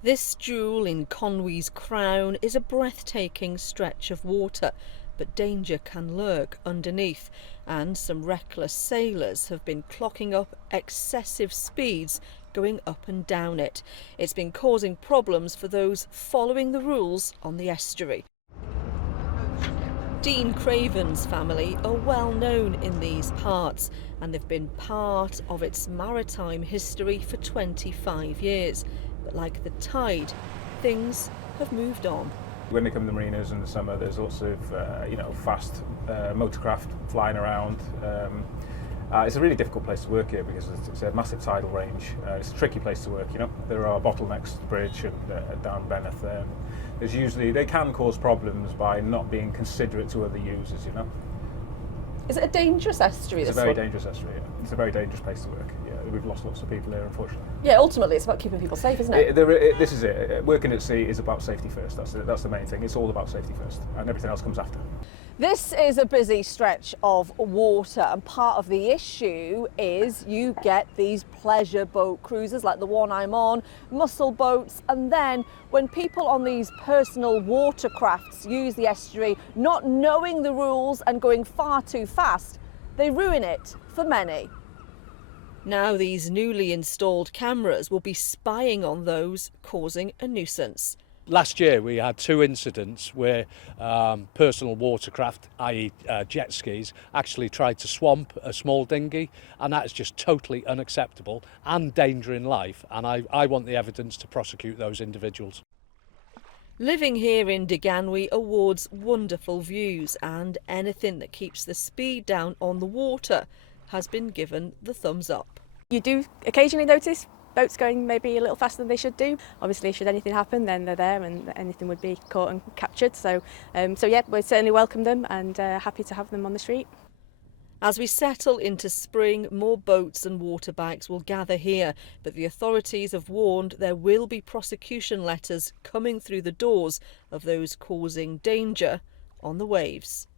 This jewel in Conwy's crown is a breathtaking stretch of water, but danger can lurk underneath, and some reckless sailors have been clocking up excessive speeds going up and down it. It's been causing problems for those following the rules on the estuary. Dean Craven's family are well known in these parts, and they've been part of its maritime history for 25 years. But like the tide, things have moved on. When they come to the marinas in the summer, there's lots of fast motorcraft flying around. It's a really difficult place to work here because it's a massive tidal range. It's a tricky place to work. There are bottlenecks to the bridge and down Benneth. There's usually they can cause problems by not being considerate to other users. Is it a dangerous estuary? It's a very dangerous estuary. Yeah. It's a very dangerous place to work. Yeah, we've lost lots of people here, unfortunately. Yeah, ultimately it's about keeping people safe, isn't it? This is it. Working at sea is about safety first. That's the main thing. It's all about safety first, and everything else comes after. This is a busy stretch of water, and part of the issue is you get these pleasure boat cruises like the one I'm on, muscle boats, and then when people on these personal watercrafts use the estuary not knowing the rules and going far too fast, they ruin it for many. Now these newly installed cameras will be spying on those causing a nuisance. Last year we had 2 incidents where personal watercraft, i.e. jet skis, actually tried to swamp a small dinghy, and that is just totally unacceptable and danger in life, and I want the evidence to prosecute those individuals. Living here in Deganwy awards wonderful views, and anything that keeps the speed down on the water has been given the thumbs up. You do occasionally notice boats going maybe a little faster than they should do. Obviously, should anything happen, then they're there and anything would be caught and captured. So yeah, we certainly welcome them and happy to have them on the street. As we settle into spring, more boats and water bikes will gather here, but the authorities have warned there will be prosecution letters coming through the doors of those causing danger on the waves.